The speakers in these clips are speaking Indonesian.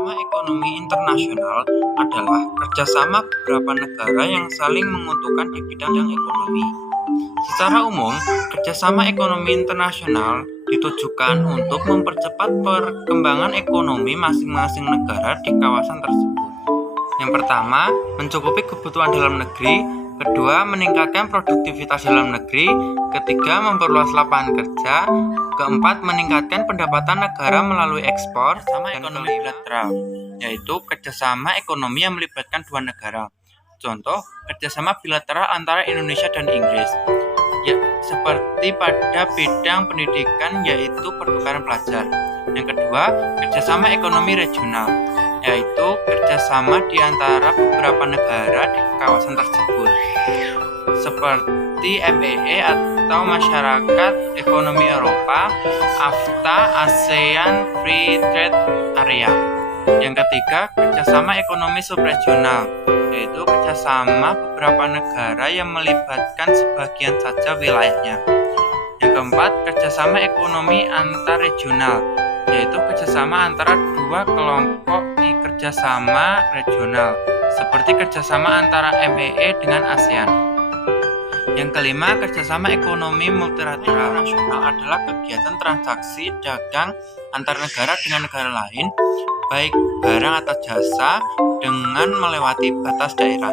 kerjasama ekonomi internasional adalah kerjasama beberapa negara yang saling menguntungkan di bidang ekonomi. Secara umum, kerjasama ekonomi internasional ditujukan untuk mempercepat perkembangan ekonomi masing-masing negara di kawasan tersebut. Yang pertama, mencukupi kebutuhan dalam negeri. Kedua, meningkatkan produktivitas dalam negeri. Ketiga, memperluas lapangan kerja. Keempat, meningkatkan pendapatan negara melalui ekspor. Kerjasama ekonomi bilateral, yaitu kerjasama ekonomi yang melibatkan dua negara. Contoh, kerjasama bilateral antara Indonesia dan Inggris. Ya, seperti pada bidang pendidikan, yaitu pertukaran pelajar. Yang kedua, kerjasama ekonomi regional, yaitu kerjasama di antara beberapa negara di kawasan tersebut, seperti MEE atau Masyarakat Ekonomi Eropa, AFTA, ASEAN Free Trade Area. Yang ketiga, kerjasama ekonomi subregional, yaitu kerjasama beberapa negara yang melibatkan sebagian saja wilayahnya. Yang keempat, kerjasama ekonomi antar regional, yaitu kerjasama antara dua kelompok di kerjasama regional, seperti kerjasama antara MEE dengan ASEAN. Yang kelima, kerjasama ekonomi multilateral nasional adalah kegiatan transaksi dagang antar negara dengan negara lain, baik barang atau jasa, dengan melewati batas daerah.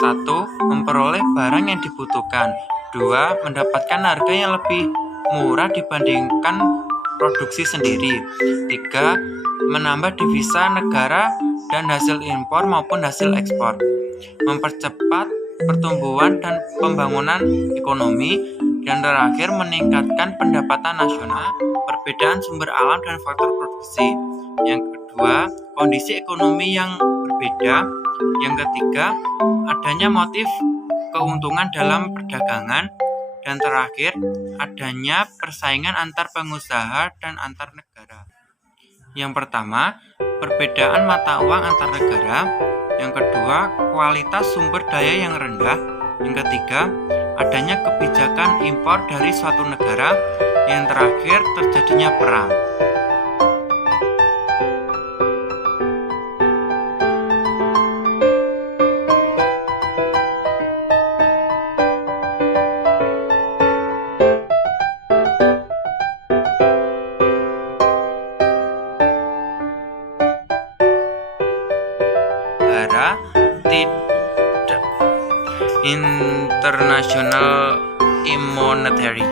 1. Memperoleh barang yang dibutuhkan. 2. Mendapatkan harga yang lebih murah dibandingkan produksi sendiri. 3. Menambah devisa negara dan hasil impor maupun hasil ekspor. Mempercepat pertumbuhan dan pembangunan ekonomi. Dan terakhir, meningkatkan pendapatan nasional. Perbedaan sumber alam dan faktor produksi. Yang kedua, kondisi ekonomi yang berbeda. Yang ketiga, adanya motif keuntungan dalam perdagangan. Dan terakhir, adanya persaingan antar pengusaha dan antar negara. Yang pertama, perbedaan mata uang antar negara. Yang kedua, kualitas sumber daya yang rendah. Yang ketiga, adanya kebijakan impor dari suatu negara. Yang terakhir, terjadinya perang. Tidak international immonetary.